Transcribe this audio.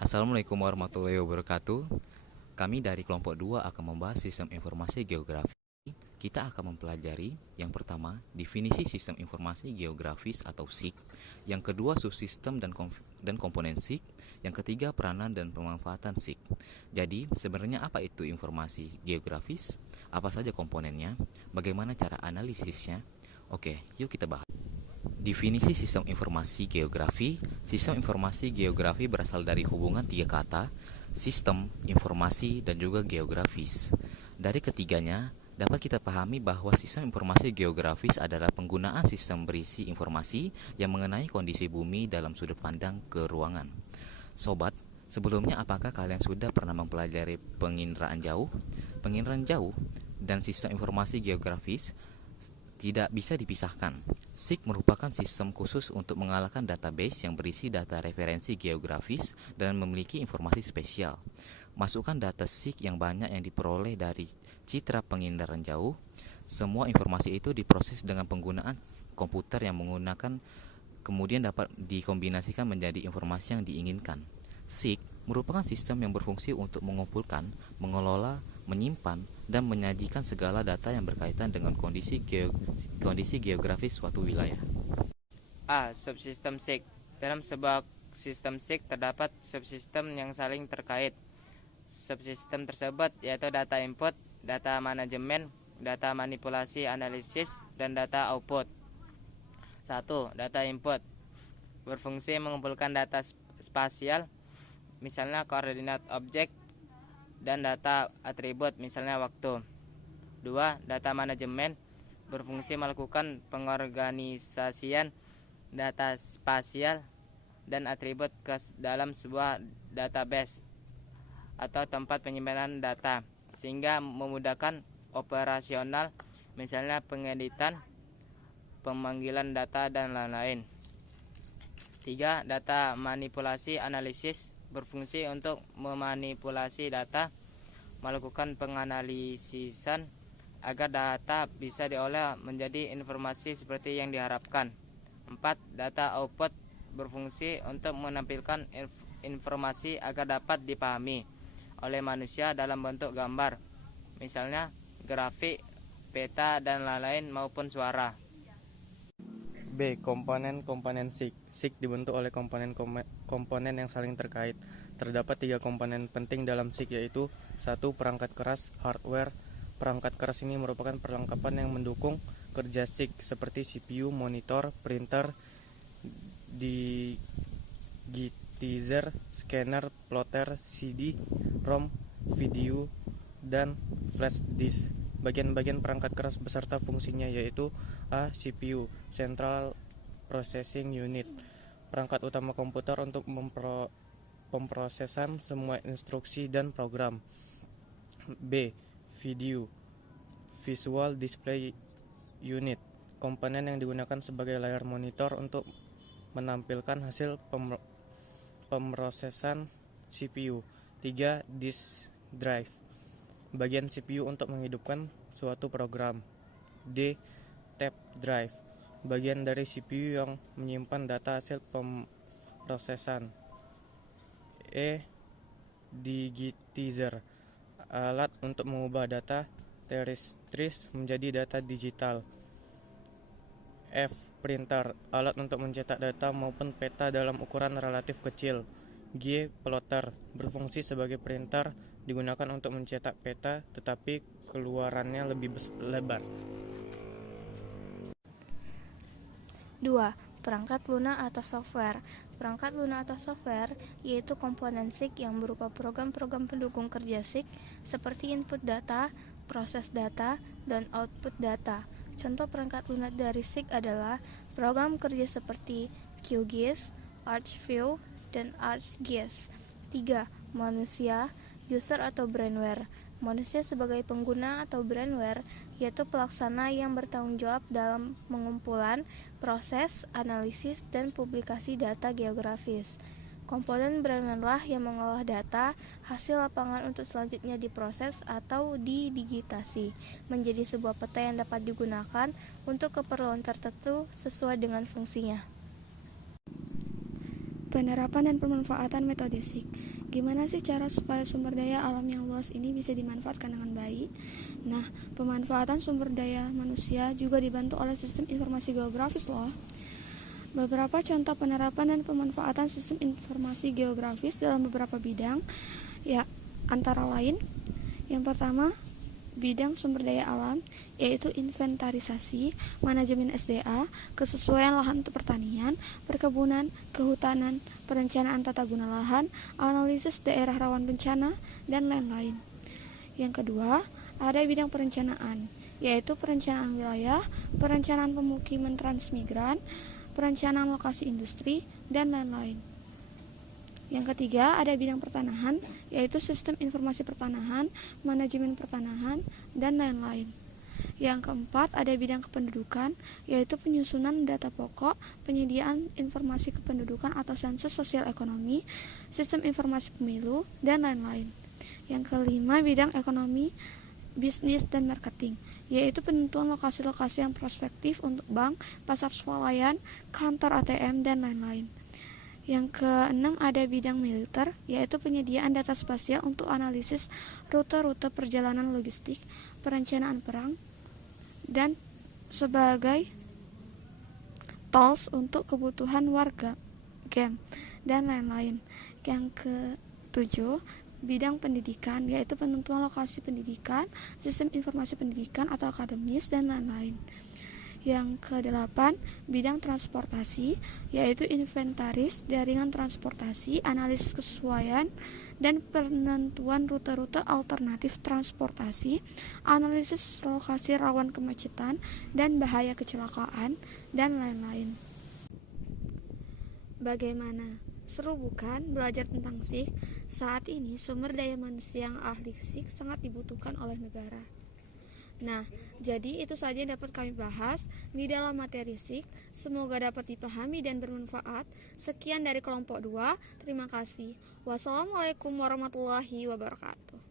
Assalamualaikum warahmatullahi wabarakatuh. Kami dari kelompok 2 akan membahas sistem informasi geografi. Kita akan mempelajari yang pertama, definisi sistem informasi geografis atau SIG, yang kedua subsistem dan komponen SIG, yang ketiga peranan dan pemanfaatan SIG. Jadi, sebenarnya apa itu informasi geografis? Apa saja komponennya? Bagaimana cara analisisnya? Oke, yuk kita bahas. Definisi sistem informasi geografi. Sistem informasi geografi berasal dari hubungan tiga kata, sistem, informasi, dan juga geografis. Dari ketiganya, dapat kita pahami bahwa sistem informasi geografis adalah penggunaan sistem berisi informasi yang mengenai kondisi bumi dalam sudut pandang ke ruangan. Sobat, sebelumnya apakah kalian sudah pernah mempelajari penginderaan jauh? Penginderaan jauh dan sistem informasi geografis tidak bisa dipisahkan. SIG merupakan sistem khusus untuk mengalahkan database yang berisi data referensi geografis dan memiliki informasi spesial. Masukkan data SIG yang banyak yang diperoleh dari citra penginderaan jauh. Semua informasi itu diproses dengan penggunaan komputer yang menggunakan, kemudian dapat dikombinasikan menjadi informasi yang diinginkan. SIG merupakan sistem yang berfungsi untuk mengumpulkan, mengelola, menyimpan, dan menyajikan segala data yang berkaitan dengan kondisi geografis suatu wilayah. A. Subsistem SIG. Dalam sebuah sistem SIG terdapat subsistem yang saling terkait. Subsistem tersebut yaitu data input, data manajemen, data manipulasi analisis, dan data output. 1. Data input berfungsi mengumpulkan data spasial, misalnya koordinat objek, dan data atribut, misalnya waktu. 2. Data manajemen berfungsi melakukan pengorganisasian data spasial dan atribut ke dalam sebuah database atau tempat penyimpanan data, sehingga memudahkan operasional, misalnya pengeditan, pemanggilan data, dan lain-lain. 3. Data manipulasi analisis berfungsi untuk memanipulasi data, melakukan penganalisisan agar data bisa diolah menjadi informasi seperti yang diharapkan. 4. Data output berfungsi untuk menampilkan informasi agar dapat dipahami oleh manusia dalam bentuk gambar, misalnya grafik, peta, dan lain-lain, maupun suara. B. Komponen SIG. SIG dibentuk oleh komponen yang saling terkait. Terdapat 3 komponen penting dalam SIG, yaitu 1. Perangkat keras, hardware. Perangkat keras ini merupakan perlengkapan yang mendukung kerja SIG seperti CPU, monitor, printer, digitizer, scanner, plotter, CD, ROM, video, dan flash disk. Bagian-bagian perangkat keras beserta fungsinya yaitu A. CPU, Central Processing Unit, perangkat utama komputer untuk pemrosesan semua instruksi dan program. B. Video, Visual Display Unit, komponen yang digunakan sebagai layar monitor untuk menampilkan hasil pemrosesan CPU. 3. Disk Drive, bagian CPU untuk menghidupkan suatu program. D. Tape Drive, bagian dari CPU yang menyimpan data hasil pemrosesan. E. Digitizer, alat untuk mengubah data terestris menjadi data digital. F. Printer, alat untuk mencetak data maupun peta dalam ukuran relatif kecil. G. Plotter, berfungsi sebagai printer, digunakan untuk mencetak peta tetapi keluarannya lebih lebar. 2. Perangkat lunak atau software. Perangkat lunak atau software yaitu komponen SIG yang berupa program-program pendukung kerja SIG seperti input data, proses data, dan output data. Contoh perangkat lunak dari SIG adalah program kerja seperti QGIS, ArcView, dan ArcGIS. 3. Manusia, user atau brainware. Manusia sebagai pengguna atau brainware yaitu pelaksana yang bertanggung jawab dalam pengumpulan, proses, analisis, dan publikasi data geografis. Komponen brainware lah yang mengolah data hasil lapangan untuk selanjutnya diproses atau didigitasi menjadi sebuah peta yang dapat digunakan untuk keperluan tertentu sesuai dengan fungsinya. Penerapan dan pemanfaatan metode SIK. Gimana sih cara supaya sumber daya alam yang luas ini bisa dimanfaatkan dengan baik? Nah, pemanfaatan sumber daya manusia juga dibantu oleh sistem informasi geografis loh. Beberapa contoh penerapan dan pemanfaatan sistem informasi geografis dalam beberapa bidang, ya antara lain, yang pertama, bidang sumber daya alam, yaitu inventarisasi, manajemen SDA, kesesuaian lahan untuk pertanian, perkebunan, kehutanan, perencanaan tata guna lahan, analisis daerah rawan bencana, dan lain-lain. Yang kedua, ada bidang perencanaan, yaitu perencanaan wilayah, perencanaan pemukiman transmigran, perencanaan lokasi industri, dan lain-lain. Yang ketiga, ada bidang pertanahan, yaitu sistem informasi pertanahan, manajemen pertanahan, dan lain-lain. Yang keempat, ada bidang kependudukan, yaitu penyusunan data pokok, penyediaan informasi kependudukan atau sensus sosial ekonomi, sistem informasi pemilu, dan lain-lain. Yang kelima, bidang ekonomi, bisnis, dan marketing, yaitu penentuan lokasi-lokasi yang prospektif untuk bank, pasar swalayan, kantor ATM, dan lain-lain. Yang keenam, ada bidang militer, yaitu penyediaan data spasial untuk analisis rute-rute perjalanan logistik, perencanaan perang, dan sebagai tools untuk kebutuhan warga, game, dan lain-lain. Yang ketujuh, bidang pendidikan, yaitu penentuan lokasi pendidikan, sistem informasi pendidikan atau akademis, dan lain-lain. Yang kedelapan, bidang transportasi, yaitu inventaris, jaringan transportasi, analisis kesesuaian, dan penentuan rute-rute alternatif transportasi, analisis lokasi rawan kemacetan dan bahaya kecelakaan, dan lain-lain. Bagaimana? Seru bukan belajar tentang SIK? Saat ini sumber daya manusia yang ahli SIK sangat dibutuhkan oleh negara. Nah, jadi itu saja yang dapat kami bahas di dalam materi SIK. Semoga dapat dipahami dan bermanfaat. Sekian dari kelompok 2. Terima kasih. Wassalamualaikum warahmatullahi wabarakatuh.